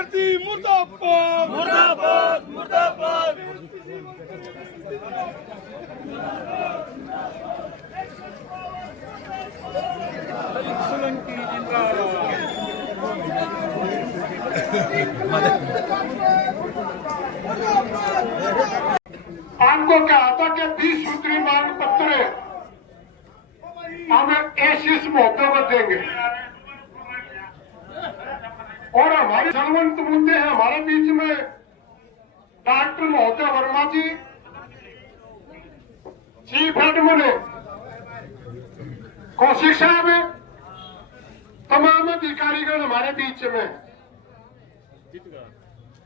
विद्यार्थी मुर्दाबाद मुर्दाबाद मुर्दाबाद। आपको कहा था कि 20 सूत्री मांग पत्र हम एशियस महोत्सव में देंगे और हमारे जलवंत मुद्दे हैं हमारे बीच में डॉक्टर महोदय वर्मा जी, चीफ एडमिन कौशिक साहब, तमाम अधिकारीगण हमारे बीच में।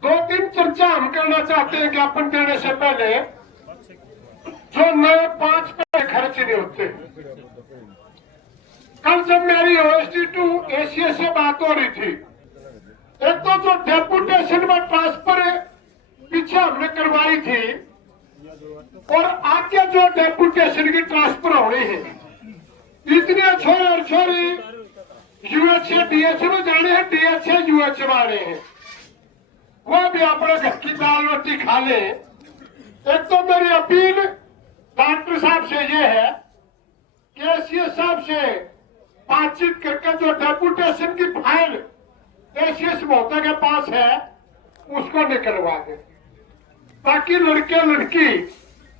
2-3 चर्चा हम करना चाहते हैं ज्ञापन देने से पहले। जो नए 5 पैसे खर्च नहीं होते। कल जब मेरी ओएसडी टू एशिया से बात हो रही थी, एक तो जो डेपुटेशन में ट्रांसफर पीछे हमने करवाई थी और आगे जो डेपुटेशन की ट्रांसफर हो रही है, इतने छोरे और छोरी यूएचए डीएचए में जाने हैं, डीएचए यूएचए में आ रहे हैं। वो भी अपने घर की दाल रोटी खा ले। एक तो मेरी अपील डॉक्टर साहब से ये है कि एसीएस साहब से बातचीत करके जो डेपुटेशन की फाइल एसीएस महोदय के पास है उसको निकलवा दे, ताकि लड़के लड़की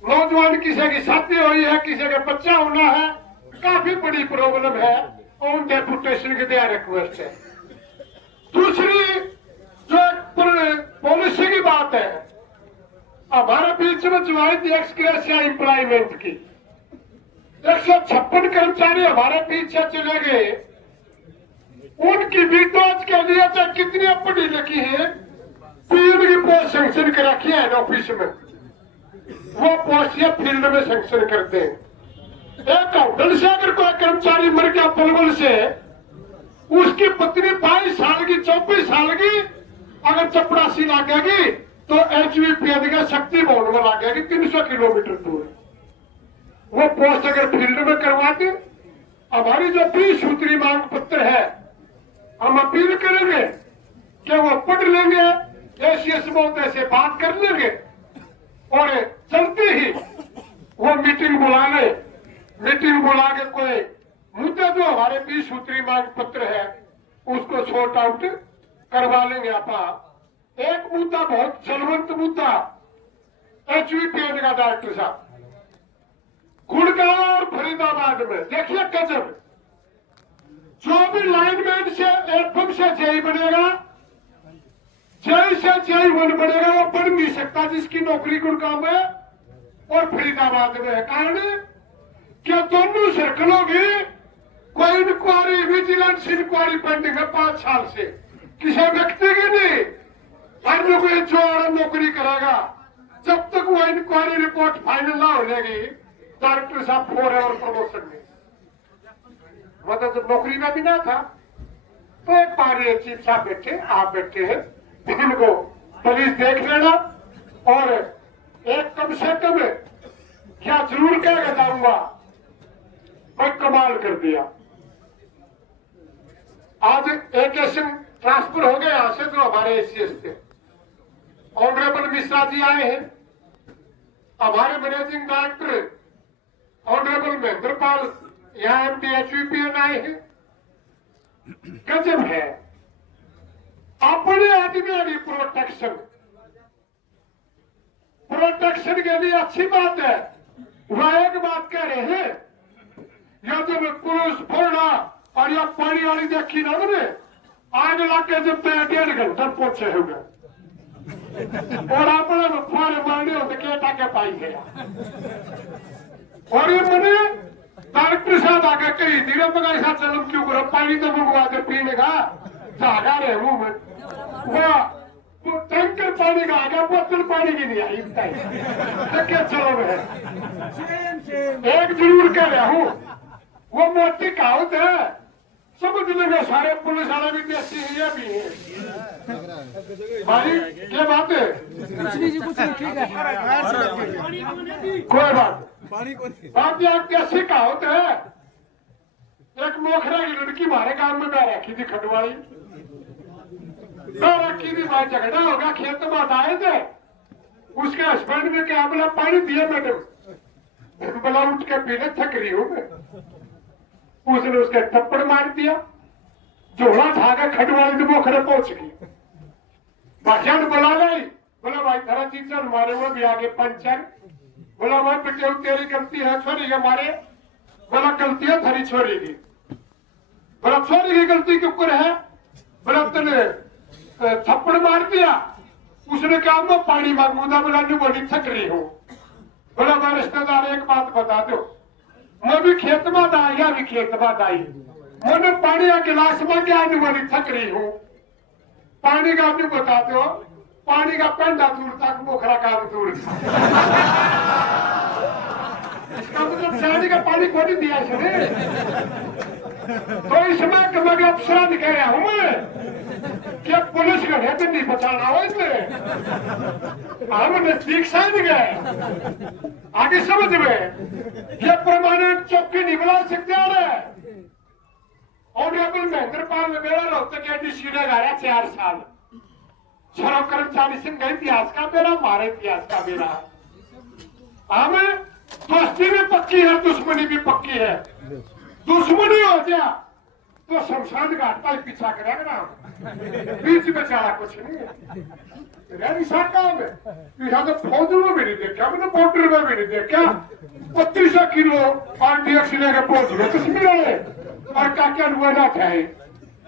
नौजवान किसी की शादी हुई है, किसी का बच्चा होना है, काफी बड़ी प्रॉब्लम है और डेपुटेशन की दिया रिक्वेस्ट है। दूसरी जो पॉलिसी की बात है, हमारे बीच में ज्वाइंट एक्सग्रेशिया एम्प्लॉयमेंट की 156 कर्मचारी हमारे पीछे चले गए। उनकी विडोज के लिए तो कितनी पढ़ी लिखी है, 3 की पोस्ट सेंक्शन कर रखी है ऑफिस में, वो पोस्ट ये फील्ड में सेंक्शन करते हैं। एक होटल से अगर कोई कर्मचारी मर गया पलवल से, उसकी पत्नी 22 साल की 24 साल की अगर चपरासी लागेगी तो एचवीपी का शक्ति भवन में लागेगी 300 किलोमीटर दूर। वो पोस्ट अगर फील्ड में करवाते, हमारी जो 20 सूत्री मांग पत्र है, हम अपील करेंगे कि वो पढ़ लेंगे, एसीएस महोदय से बात कर लेंगे और चलते ही वो मीटिंग बुला ले। मीटिंग बुला के कोई मुद्दा जो हमारे 20 सूत्री मांग पत्र है उसको सॉर्ट आउट करवा लेंगे। आपा एक मुद्दा बहुत जलवंत मुद्दा एचवीपीएन का डॉक्टर साहब, गुड़गांव और फरीदाबाद में देखिए गजब, जो भी लाइनमैन से एफएम से जेई बनेगा, जेई से जेई 1 बनेगा, वो पढ़ नहीं सकता जिसकी नौकरी गुड़गांव में और फरीदाबाद में है। कारण क्या दोनों सर्कलों की कोई इंक्वायरी, विजिलेंस इंक्वायरी पेंडिंग है 5 साल से, किसी व्यक्ति की नहीं। हर कोई जो नौकरी करेगा, जब तक वो इंक्वायरी रिपोर्ट फाइनल ना हो जाएगी, डायरेक्टर साहब 4 और प्रमोशन में मतलब जब नौकरी में भी ना था तो एक बार ये चीफ साहब बैठे, आप बैठे हैं, इनको पुलिस देख लेना और एक कम से कम क्या जरूर कह जाऊंगा, मैं कमाल कर दिया। आज एक ट्रांसफर हो गया यहाँ से जो हमारे एसीएस थे, ऑनरेबल मिश्रा जी आए हैं, हमारे managing director honourable Mahendra Pal यहाँ एमडी एचवीपीएन आए हैं। गजब है, अपने आदमी की प्रोटेक्शन के लिए अच्छी बात है। वह एक बात कह रहे हैं, या जब पुलिस फोड़ा और या पानी वाली देखी ना मैंने आग लग के जब 1.5 घंटा पहुंचे होंगे और अपने फारे मारने होते केटा के पाई गया। और ये मैंने डॉक्टर साहब आगे कही धीरे पकाई साथ चलो क्यों करो, पानी तो मंगवा के पीने का जागा रहे मुंह में, वो टैंकर पानी का आ गया, बोतल पानी की नहीं आई। क्या चलो मैं एक जरूर कह रहा हूँ, वो मोटी कहावत है, समझ लेंगे सारे पुलिस वाले भी देसी है, ये भी है भाई। क्या बात है? कोई बात बात आप कैसी कहावत है। एक मोखरा की लड़की हमारे गांव में मैं रखी थी खटवाई, रखी भी भाई झगड़ा होगा, खेत में आए थे, उसके हस्बैंड ने क्या बोला, पानी दिया मैडम, बोला उठ के पीने, थक रही हूं मैं। उसने उसके थप्पड़ मार दिया, झोला ठाकर खटवाली तो बोखरे पहुंच गई। भाषा ने बुला लाई, बोला भाई तेरा चीज मारे हुए भी आगे पंचर। बोला भाई बेटे तेरी गलती है, छोरी के मारे। बोला गलती है थारी छोरी की। बोला छोरी की गलती के ऊपर है। बोला तूने थप्पड़ मार दिया। उसने कहा मैं पानी मांगूंगा। बोला नहीं, बोली थक रही हूँ। बोला मैं रिश्तेदार एक बात बता दो, मैं भी खेत में था या भी खेत में आई, मैंने पानी का गिलास मांगे, आज बोली थक रही हूँ। पानी का भी बता दो, पानी का पेंडा दूर तक, बोखरा का दूर। इसका मतलब शादी का पानी को नहीं दिया इसने। तो इसमें कभी अफसरा दिखा रहा हूं मैं, क्या पुलिस का है तो नहीं बचाना हो इसमें। हम नजदीक साइड गए, आगे समझ में, ये परमानेंट चौकी नहीं बुला सकते ऑनरेबल महेंद्र पाल मेरा रोहतक के डीसी ने गाया 4 साल। शराब कर्मचारी सिंह का इतिहास का मेरा, हमारे इतिहास का मेरा। हमें दोस्ती भी पक्की है, दुश्मनी भी पक्की है। दुश्मनी हो जाए तो शमशान घाट का ही पीछा करेगा ना, बीच में चला कुछ नहीं है। काम है, यहाँ तो फौज में भी नहीं देखा, मैंने बॉर्डर में भी नहीं देखा। 32 किलो RTX लेकर पहुंच गए कश्मीर वाले, और क्या हुआ ना था।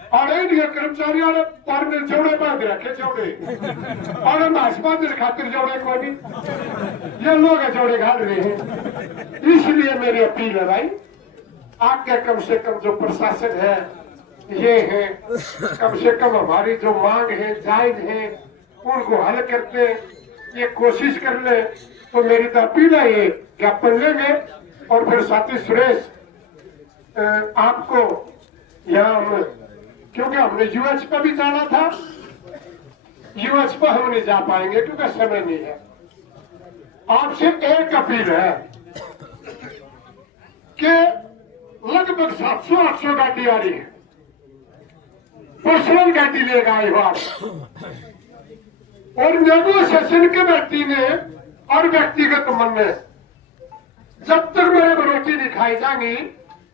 और इनके कर्मचारी वाले पर में जोड़े बांध रखे, जोड़े और मासबाद खातिर जोड़े को नहीं, ये लोग जोड़े घाल रहे हैं। इसलिए मेरी अपील है भाई, आगे कम से कम जो प्रशासन है ये है, कम से कम हमारी जो मांग है जायज है, उनको हल करते ये कोशिश कर ले। तो मेरी तो अपील है, ये ज्ञापन लेंगे। और फिर साथी सुरेश आपको यहाँ, क्योंकि हमने यूएच पर भी जाना था, यूएच पर हम नहीं जा पाएंगे क्योंकि समय नहीं है। आपसे एक अपील है कि लगभग 700-800 गाड़ी आ रही है, पर्सनल गाड़ी लेगा ये बात। और नेगोशिएशन के व्यक्ति ने और व्यक्तिगत मन में, जब तक मेरे रोटी नहीं खाई जाएंगी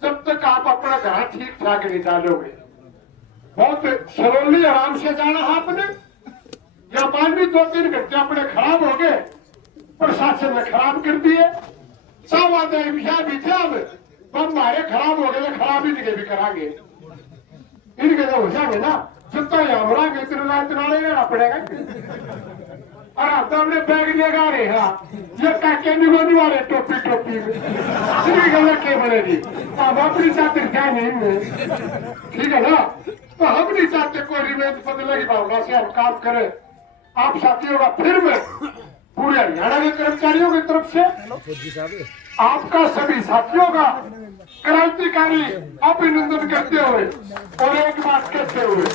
तब तक आप अपना घर ठीक ठाक नहीं डालोगे। बहुत स्लोली आराम से जाना है आपने, या मान भी 2-3 घंटे अपने खराब हो गए, प्रशासन ने खराब कर दिए। सावादे भी थे, अब हमारे खराब हो गए तो खराब ही भी करांगे, इनके तो हो जाएंगे ना। जितना हमारा इतना लेना पड़ेगा। और अब तो हमने बैग लेगा रहे ये पैके नहीं वाले टोपी में गलत क्या बनेगी। अब अपनी चाहते क्या नहीं, ठीक है ना। तो हम नहीं चाहते कोई रिवेंज बदले की भावना से हम काम करें। आप साथियों का फिर मैं पूरे हरियाणा के कर्मचारियों की तरफ से आपका सभी साथियों का क्रांतिकारी अभिनंदन करते हुए और एक बात कहते हुए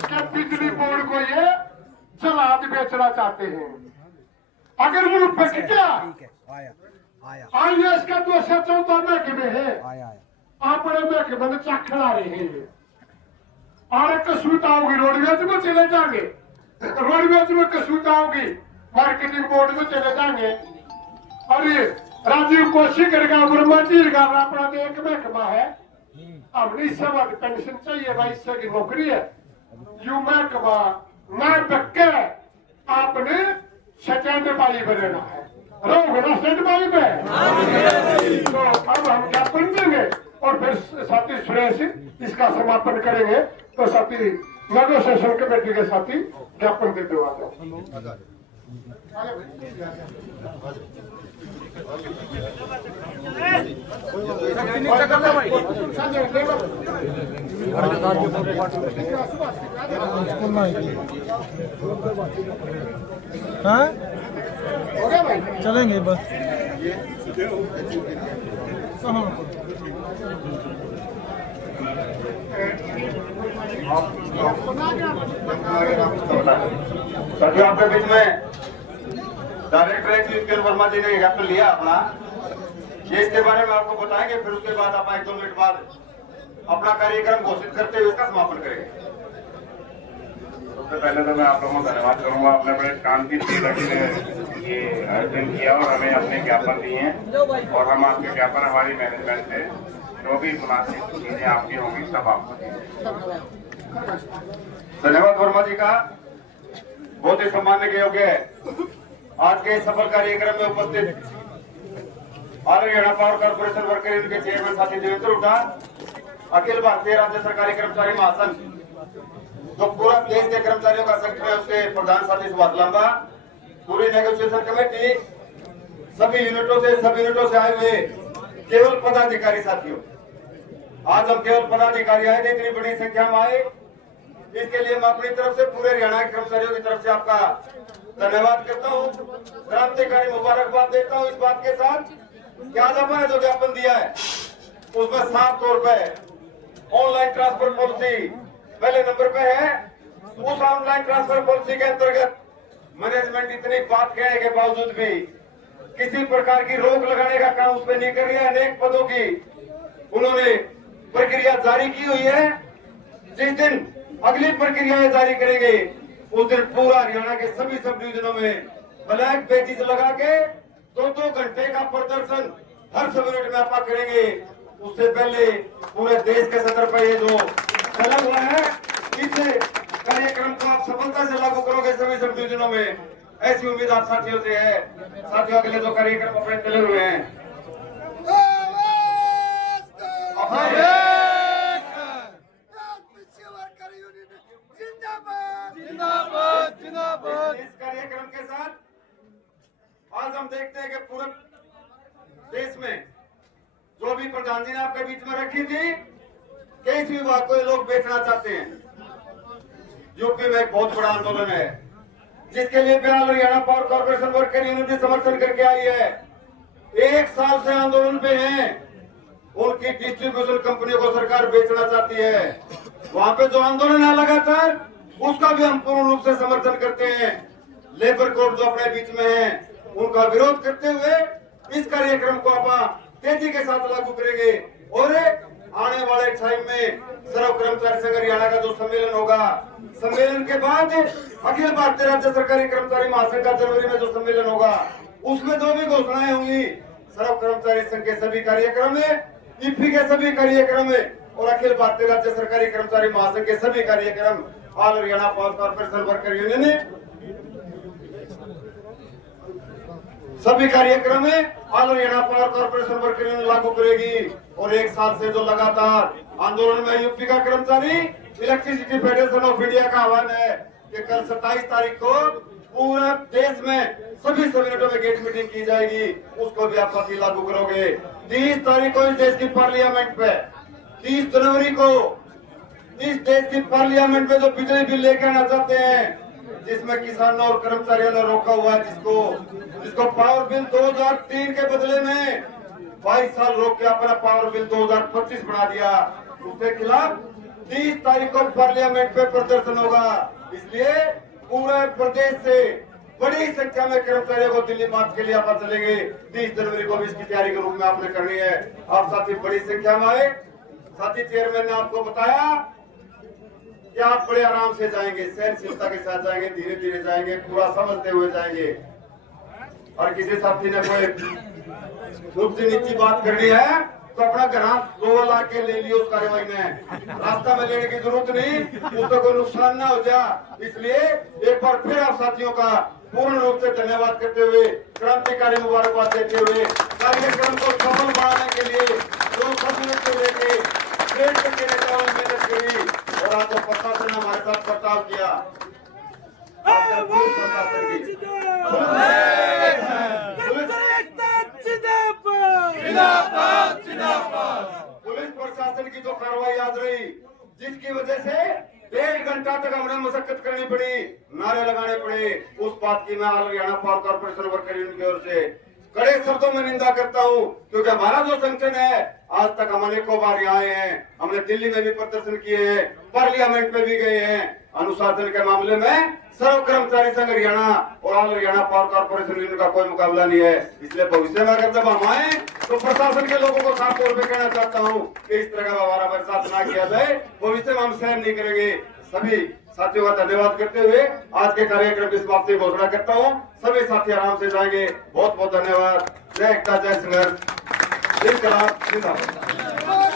कि बिजली बोर्ड को ये जलाद बेचना चाहते हैं। अगर वो फंस गया, आईएएस का 214 महकमे है, अपने महकमे में चाखड़ा रहे हैं। और कसूता होगी रोडवेज में चले जाएंगे, रोडवेज में कसूता होगी मार्केटिंग बोर्ड में चले जाएंगे। और ये राजीव कोशी करेगा, ब्रह्मा जी का अपना तो एक महकमा है। हमने इस समय पेंशन चाहिए भाई, इससे की नौकरी है। यू महकमा ना पक्के आपने स्टैंड बाई बनाना है, रहोगे ना स्टैंड बाई पे। तो अब हम ज्ञापन देंगे और फिर साथी सुरेश इसका समापन करेंगे। तो साथी नेगोशिएशन कमेटी के साथी ज्ञापन दे दो। हाँ चलेंगे बस। साथियों आपके बीच में डायरेक्टर एक्स वर्मा जी ने ज्ञापन लिया अपना, ये इसके बारे में आपको बताएंगे। फिर उसके बाद आप 1-2 मिनट बाद अपना कार्यक्रम घोषित करते हुए इसका समापन करेंगे। सबसे पहले तो मैं आप लोगों को धन्यवाद करूंगा, अपने बड़े शांति से ये आयोजन किया और हमें अपने ज्ञापन दिए हैं और हम आपके ज्ञापन हमारी मैनेजमेंट से जो भी मुनासिब चीजें आपकी होंगी सब आपको देंगे। धन्यवाद वर्मा जी का, बहुत ही सम्मानने के योग्य है। आज के इस सफल कार्यक्रम में उपस्थित all Haryana power corporation worker union के चेयरमैन साथी देवेंद्र हुड्डा, अखिल भारतीय राज्य सरकारी कर्मचारी महासंघ जो पूरा देश के कर्मचारियों का संगठन है उसके प्रधान साथी सुभाष लांबा, पूरी नेगोशिएशन कमेटी, सभी यूनिटों से आए हुए केवल पदाधिकारी साथियों, आज हम केवल पदाधिकारी आए थे, इतनी बड़ी संख्या में आए, इसके लिए मैं अपनी तरफ से पूरे हरियाणा के कर्मचारियों की तरफ से आपका धन्यवाद करता हूँ, क्रांतिकारी मुबारकबाद देता हूँ। इस बात के साथ कि आज आपने जो ज्ञापन दिया है उसमें साफ तौर पर ऑनलाइन ट्रांसफर पॉलिसी पहले नंबर पे है। उस ऑनलाइन ट्रांसफर पॉलिसी के अंतर्गत मैनेजमेंट इतनी बात कहने के बावजूद भी किसी प्रकार की रोक लगाने का काम उस पर नहीं कर रही है। अनेक पदों की उन्होंने प्रक्रिया जारी की हुई है। जिस दिन अगली प्रक्रियाएं जारी करेंगे उस दिन पूरा हरियाणा के सभी सब डिवीजनों में ब्लैक पेजेस लगा के 2-2 घंटे का प्रदर्शन हर सब यूनिट में आप करेंगे। उससे पहले पूरे देश के सतर पर ये जो चला हुआ है इस कार्यक्रम को आप सफलता से लागू करोगे सभी सब डिवीजनों में, ऐसी उम्मीद आप साथियों से है। साथियों के लिए जो कार्यक्रम अपने चले हुए हैं इस कार्यक्रम के साथ आज हम देखते हैं कि पूरे देश में जो भी प्रधान जी ने आपके बीच में रखी थी कि इस विभाग को ये लोग बेचना चाहते हैं। यूपी में एक बहुत बड़ा आंदोलन है जिसके लिए Bihar Haryana power corporation worker union समर्थन करके आई है। 1 साल से आंदोलन पे हैं। उनकी डिस्ट्रीब्यूशन कंपनियों को सरकार बेचना चाहती है। वहां पे जो आंदोलन है लगातार उसका भी हम पूर्ण रूप से समर्थन करते हैं। लेबर कोड जो अपने बीच में है उनका विरोध करते हुए इस कार्यक्रम को आप तेजी के साथ लागू करेंगे और आने वाले टाइम में सर्व कर्मचारी संघ हरियाणा का जो सम्मेलन होगा, सम्मेलन के बाद अखिल भारतीय राज्य सरकारी कर्मचारी महासंघ का जनवरी में जो सम्मेलन होगा उसमें जो भी घोषणाएं होंगी सर्व कर्मचारी संघ के सभी कार्यक्रम में, ईपी के सभी कार्यक्रम में और अखिल भारतीय राज्य सरकारी कर्मचारी महासंघ के सभी कार्यक्रम all Haryana power corporation worker union ने सभी कार्यक्रम में all Haryana power corporation worker union लागू करेगी। और 1 साल से जो लगातार आंदोलन में यूपी का कर्मचारी इलेक्ट्रिसिटी फेडरेशन ऑफ इंडिया का आह्वान है कि कल 27 तारीख को पूरे देश में सभी यूनिटों में गेट मीटिंग की जाएगी, उसको भी आप साथी लागू करोगे। 30 तारीख को इस देश की पार्लियामेंट पे 30 जनवरी को इस देश की पार्लियामेंट में जो बिजली बिल लेकर आना चाहते हैं जिसमें किसानों और कर्मचारियों ने रोका हुआ है, जिसको पावर बिल 2003 के बदले में 22 साल रोक के अपना पावर बिल 2025 बना दिया, उसके खिलाफ 30 तारीख को पार्लियामेंट में प्रदर्शन होगा। इसलिए पूरे प्रदेश से बड़ी संख्या में कर्मचारियों को दिल्ली मार्च के लिए आप चलेंगे। 30 जनवरी को भी इसकी तैयारी के रूप में आपने करनी है। आप साथी बड़ी संख्या में आए। साथी चेयरमैन ने आपको बताया कि आप बड़े आराम से जाएंगे, सहनशीलता के साथ जाएंगे, धीरे धीरे जाएंगे, पूरा समझते हुए जाएंगे। और किसी साथी ने कोई ऊंची नीची बात करनी है तो अपना ग्राहक 2 ला के ले लियो उस कार्यवाही में, रास्ता में लेने की जरूरत नहीं, उसको कोई नुकसान ना हो जाए। इसलिए एक बार फिर आप साथियों का पूर्ण रूप से धन्यवाद करते हुए, क्रांतिकारी मुबारकबाद देते हुए कार्यक्रम को सफल बनाने के लिए जो सभी को लेके मेहनत करी और आज जो प्रशासन ने हमारे साथ बर्ताव किया, पुलिस प्रशासन की जो कार्रवाई आज रही जिसकी वजह से 1.5 घंटा तक हमें मशक्कत करनी पड़ी, नारे लगाने पड़े, उस बात की मैं Haryana power corporation worker union की ओर से कड़े शब्दों में निंदा करता हूं। क्योंकि हमारा जो संगठन है आज तक हम अनेकों बार आए हैं, हमने दिल्ली में भी प्रदर्शन किए हैं, पार्लियामेंट में भी गए हैं, अनुशासन के मामले में सर्व कर्मचारी संघ हरियाणा और all Haryana power corporation union का कोई मुकाबला नहीं है। इसलिए भविष्य में अगर जब हम आए तो प्रशासन के लोगों को साफ तौर पर कहना चाहता हूँ कि इस तरह का व्यवहार हमारे साथ ना किया जाए। भविष्य में हम सहन नहीं करेंगे। सभी साथियों का धन्यवाद करते हुए आज के कार्यक्रम की समाप्ति घोषणा करता हूँ। सभी साथी आराम से जाएंगे। बहुत बहुत धन्यवाद। जय एकता, जय संघर्ष, जिंदाबाद जिंदाबाद।